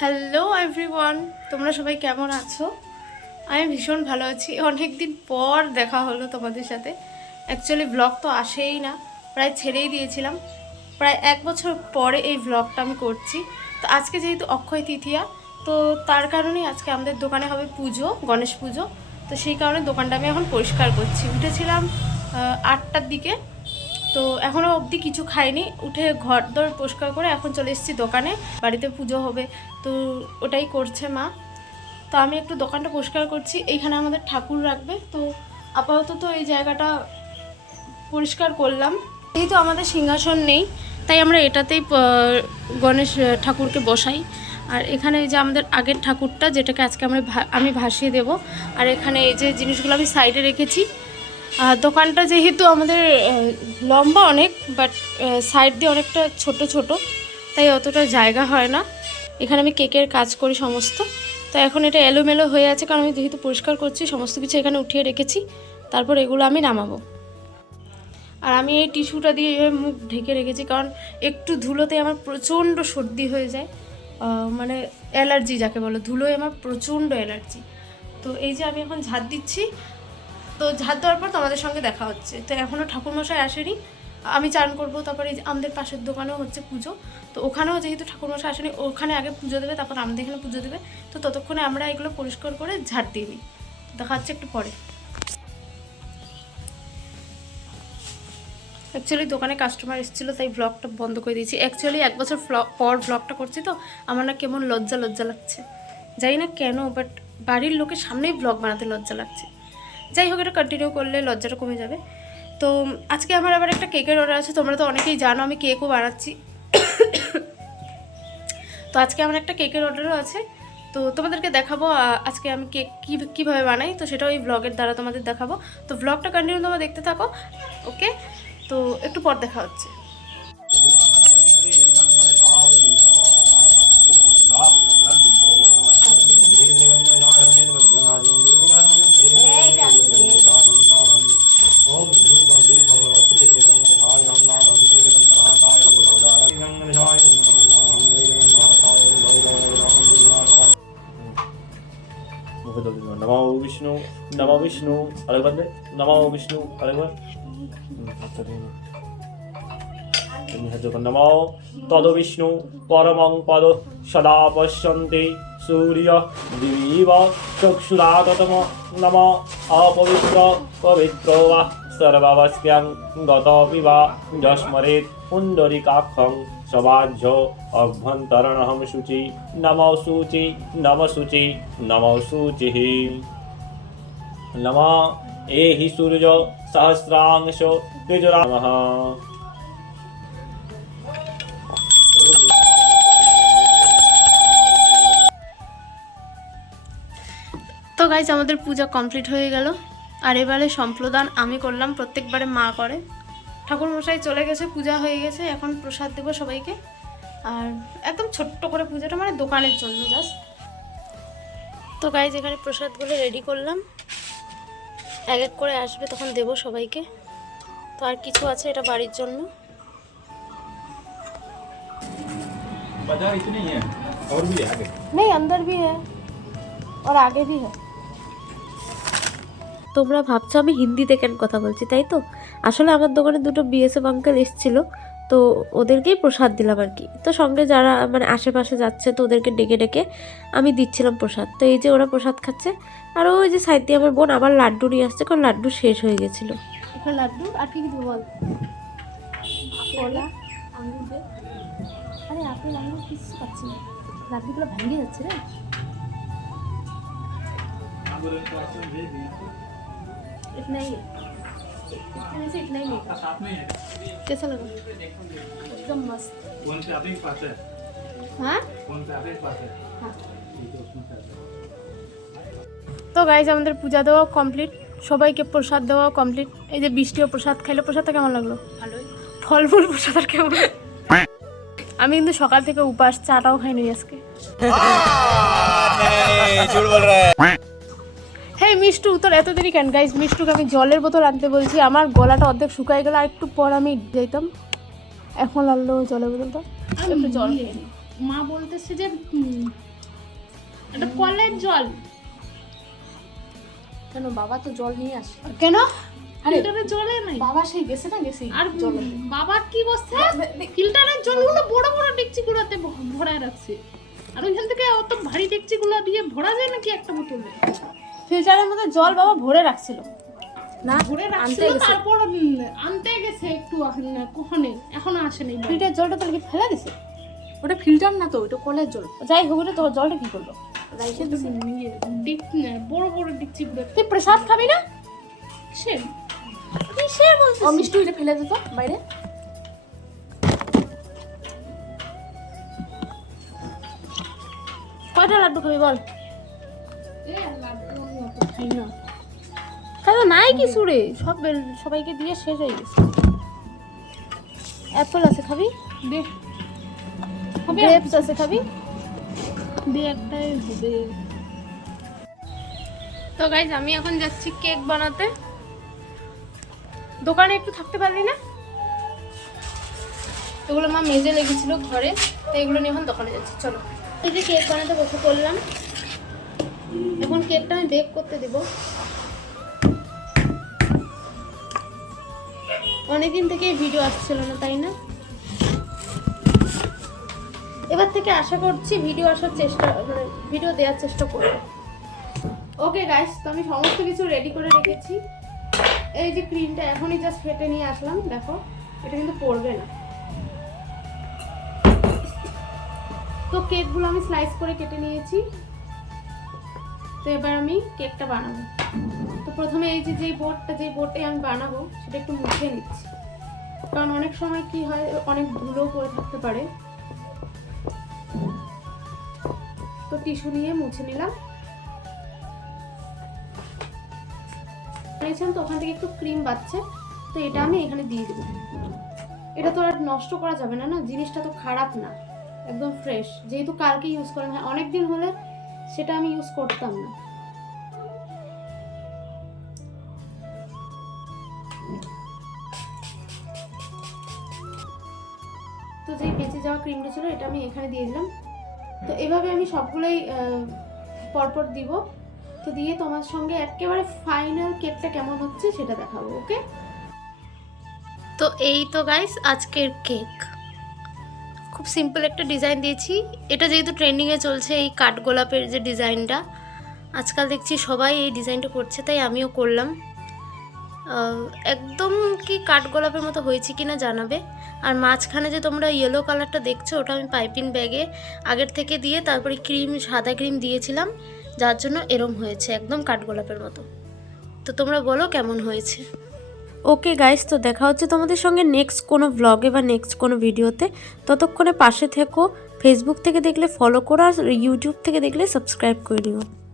Hello everyone তোমরা সবাই কেমন আছো? আমি ভীষণ ভালো আছি। অনেক দিন পর দেখা হলো তোমাদের সাথে। অ্যাকচুয়ালি ব্লগ তো আসেই না। প্রায় ছেড়েই দিয়েছিলাম। প্রায় এক বছর পরে এই ব্লগটা আমি করছি। তো আজকে যেহেতু অক্ষয় তৃতীয়া, তো তার কারণেই আজকে আমাদের দোকানে হবে পুজো, গণেশ পুজো। তো সেই কারণে দোকানটা আমি এখন পরিষ্কার করছি। উঠেছিলাম আটটার দিকে। তো এখনও অবধি কিছু খাইনি। উঠে ঘর দর পরিষ্কার করে এখন চলে এসেছি দোকানে। বাড়িতে পুজো হবে। তো ওটাই করছে মা। তো আমি একটু দোকানটা পরিষ্কার করছি। এইখানে আমাদের ঠাকুর রাখবে। তো আপাতত তো এই জায়গাটা পরিষ্কার করলাম। যেহেতু আমাদের সিংহাসন নেই। তাই আমরা এটাতেই গণেশ ঠাকুরকে বসাই। আর এখানে যে আমাদের আগের ঠাকুরটা, যেটাকে আজকে আমরা আমি ভাসিয়ে দেব। আর এখানে এই যে জিনিসগুলো আমি সাইডে রেখেছি। দোকানটা যেহেতু আমাদের লম্বা অনেক বাট সাইড দিয়ে অনেকটা ছোট ছোট, তাই অতটা জায়গা হয় না। এখানে আমি কেকের কাজ করি সমস্ত। তো এখন এটা এলোমেলো হয়ে আছে, কারণ আমি যেহেতু পরিষ্কার করছি, সমস্ত কিছু এখানে উঠিয়ে রেখেছি। তারপর এগুলো আমি নামাবো। আর আমি এই টিস্যুটা দিয়ে এভাবে মুখ ঢেকে রেখেছি, কারণ একটু ধুলোতে আমার প্রচণ্ড সর্দি হয়ে যায়। মানে অ্যালার্জি যাকে বলো, ধুলোয় আমার প্রচণ্ড অ্যালার্জি। তো এই যে আমি এখন ঝাড় দিচ্ছি তো ঝাড় দেওয়ার পর তোমাদের সঙ্গে দেখা হচ্ছে। তো এখনও ঠাকুরমশাই আসেনি। আমি চান করব, তারপরে আমাদের পাশের দোকানেও হচ্ছে পুজো। তো ওখানেও যেহেতু ঠাকুরমশাই আসেনি, ওখানে আগে পুজো দেবে, তারপর আমাদের এখানে পুজো দেবে। তো ততক্ষণে আমরা এগুলো পরিষ্কার করে ঝাড় দিয়ে নিই। দেখা হচ্ছে একটু পরে। অ্যাকচুয়ালি দোকানে কাস্টমার এসেছিল, তাই ব্লগটা বন্ধ করে দিয়েছি। অ্যাকচুয়ালি এক বছর পর ব্লগটা করছি তো, আমার না কেমন লজ্জা লজ্জা লাগছে। জানি না কেন বাট বাড়ির লোকের সামনেই ব্লগ বানাতে লজ্জা লাগছে। যাই হোক, এটা কন্টিনিউ করলে লজ্জাটা কমে যাবে। তো আজকে আমার আবার একটা কেকের অর্ডার আছে, তোমরা তো অনেকেই জানো, আমি কেকও বানাচ্ছি। তো আজকে আমার একটা কেকের অর্ডারও আছে। তো তোমাদেরকে দেখাবো আজকে আমি কেক কী, কীভাবে বানাই, তো সেটাও এই ব্লগের দ্বারা তোমাদের দেখাবো। তো ব্লগটা কন্টিনিউ তোমরা দেখতে থাকো ওকে তো একটু পর দেখা হচ্ছে। विष्णु, नमो विष्णु, अलग बंदे, नमो विष्णु, अलग नमो तद विष्णु, परम पद, सदा पश्यन्ति सूर्य, दिवीव, चक्षुरागतम, नम अपवित्र, पवित्रो वा सर्वावस्यां गतपि वा, जस्मरेत् पुण्डरिकाक्षं सवाझ्य अभ्यन्तरणहं शुचि, नमो शुचि नम शुचि नमो शुचिः নম এহি সূর্য সহস্রাংশ তেজরামः তো গাইজ আমাদের পূজা কমপ্লিট হয়ে গেল। আর এবারে সম্প্রদান আমি করলাম, প্রত্যেকবারে মা করে। ঠাকুর মশাই চলে গেছে, পূজা হয়ে গেছে, এখন প্রসাদ দেবো সবাইকে। আর একদম ছোট্ট করে পূজাটা মানে দোকানের জন্য জাস্ট তো গাইজ এখানে প্রসাদগুলো রেডি করলাম। এক এক করে আসবে তখন দেব সবাইকে। তো আর কিছু আছে এটা বাড়ির জন্য? আগে। ভি তোমরা ভাবছ আমি হিন্দিতে কেন কথা বলছি তাই তো? আসলে আমার দোকানে দুটো বিএসএফ আঙ্কেল এসছিল। তো ওদেরকেই প্রসাদ দিলাম আর কি তো সঙ্গে যারা মানে আশেপাশে যাচ্ছে তো ওদেরকে ডেকে ডেকে আমি দিচ্ছিলাম প্রসাদ তো এই যে ওরা প্রসাদ খাচ্ছে আর ওই যে সাইড দিয়ে আমার বোন আবার লাড্ডু নিয়ে আসছে কারণ লাড্ডু শেষ হয়ে গেছিলো এখানে লাড্ডু আর কি কি দেবো বল কলা আঙুর দে আরে আপেল আঙুর কিছু পাচ্ছি না লাড্ডুগুলো ভেঙে যাচ্ছে রে इतना ही है इतने में से इतना ही मिलेगा साथ में ही है कैसा लगा एकदम मस्त फोन पे आपके पास है हाँ फोन पे आपके पास है हाँ ठीक है उसमें पैसा है। তো গাইজ আমাদের পূজা দেওয়া কমপ্লিট সবাইকে প্রসাদ দেওয়া কমপ্লিট এই যে বৃষ্টিও প্রসাদ খাইলো প্রসাদটা কেমন লাগলো ভালোই ফল ফুল প্রসাদ আর কেমন আমি কিন্তু সকাল থেকে উপাস চাটাও খাইনি আজকে হ্যাঁ মিষ্টু তোর এত দেরি কেন? গাইজ মিষ্টুকে আমি জলের বোতল আনতে বলছি। আমার গলাটা অর্ধেক শুকাই গেল আর একটু পর আমি যাইতাম এখন লাগল জলের বোতলটা। একটু জল মা বলতেছে যে এটা কলের জল। কেন? বাবা তো জল নিয়ে আসে। কেন? ফিল্টারের জলে নাই? বাবা সেই গেছে না গেছে আর বাবার কি বসছে ফিল্টারের জলগুলো বড় বড় ডেকচিগুলোতে ভ- ভরায় রাখছে। আর ওইখান থেকে অত ভারী ডেকচিগুলো দিয়ে ভরা যায় নাকি একটা বোতলে? ফিল্টারের মধ্যে জল বাবা ভরে রাখছিল। না ভরে আনতে রাখছিল গেছে। তারপর আনতে গেছে একটু কখনে এখনও আসেনি। ফিল্টার জলটা তাহলে কি ফেলে দিছে? ওটা ফিল্টার না তো ওটা কলের জল। যাই হোক ওটা তোর জলটা কি করল? রাইখে দিছে ইয়ে, ডিক- না, বড় বড় ডেকচিগুলো তুই প্রসাদ খাবি না? সে কিসের বলছিস? ও মিষ্টি ওইটা ফেলে দিত বাইরে। কয়টা লাড্ডু খাবি বল? খাই নাই কিছু রে। সব সবাইকে দিয়ে শেষ হয়ে গেছে। অ্যাপেল আছে খাবি? দে। গ্রেপস আছে খাবি? দে একটাই হবে। তো গাইজ আমি এখন যাচ্ছি কেক বানাতে। দোকানে একটু থাকতে পারলি না? এগুলো মা মেজে লেগেছিল ঘরে। তো এগুলো নিয়ে এখন দোকানে যাচ্ছি। চলো। এই যে কেক বানাতে বসে পড়লাম। এখন কেকটা আমি বেক করতে দেব। অনেকদিন থেকে ভিডিও আসছিল না, তাই না? এবার থেকে আশা করছি ভিডিও আসার চেষ্টা মানে ভিডিও দেওয়ার চেষ্টা করব। ওকে গাইস তো আমি সমস্ত কিছু রেডি করে রেখেছি। এই যে ক্রিমটা এখনই জাস্ট ফেটে নিয়ে আসলাম, দেখো, এটা কিন্তু পড়বে না। তো কেকগুলো আমি স্লাইস করে কেটে নিয়েছি। তো এবার আমি কেকটা বানাবো। তো প্রথমে এই যে যে বোর্ডটা যে বোর্ডে আমি বানাবো, সেটা একটু মুছে নিচ্ছি। কারণ অনেক সময় কি হয়, অনেক ধুলো পড়ে থাকতে পারে। তো টিস্যু নিয়ে মুছে নিলাম। বানিয়েছিলাম তো, ওখান থেকে একটু ক্রিম বাচ্ছে তো এটা আমি এখানে দিয়ে দেবো। এটা তো আর নষ্ট করা যাবে না না? জিনিসটা তো খারাপ না, একদম ফ্রেশ যেহেতু কালকে ইউজ করা হয় অনেক দিন হলে সেটা আমি ইউজ করতাম না। তো যে বেঁচে যাওয়া ক্রিমটা ছিল, এটা আমি এখানে দিয়ে দিলাম। তো এভাবে আমি সবগুলোই পরপর দিব। তো দিয়ে তোমার সঙ্গে একেবারে ফাইনাল কেকটা কেমন হচ্ছে সেটা দেখাবো ওকে তো এই তো গাইস আজকের কেক খুব সিম্পল একটা ডিজাইন দিয়েছি। এটা যেহেতু ট্রেন্ডিংয়ে চলছে এই কাঠগোলাপের যে ডিজাইনটা আজকাল দেখছি সবাই এই ডিজাইনটা করছে, তাই আমিও করলাম। একদম কি কাঠগোলাপের মতো হয়েছে কি না জানাবে। আর মাঝখানে যে তোমরা ইয়েলো কালারটা দেখছ, ওটা আমি পাইপিং ব্যাগে আগের থেকে দিয়ে তারপরে ক্রিম সাদা ক্রিম দিয়েছিলাম, যার জন্য এরম হয়েছে, একদম কাঠগোলাপের মতো। তো তোমরা বলো কেমন হয়েছে? ওকে গাইস তো দেখা হচ্ছে তোমাদের সঙ্গে নেক্সট কোনো ব্লগে বা নেক্সট কোনো ভিডিওতে ততক্ষণে পাশে থেকো ফেসবুক থেকে দেখলে ফলো করো আর ইউটিউব থেকে দেখলে সাবস্ক্রাইব করে নিও।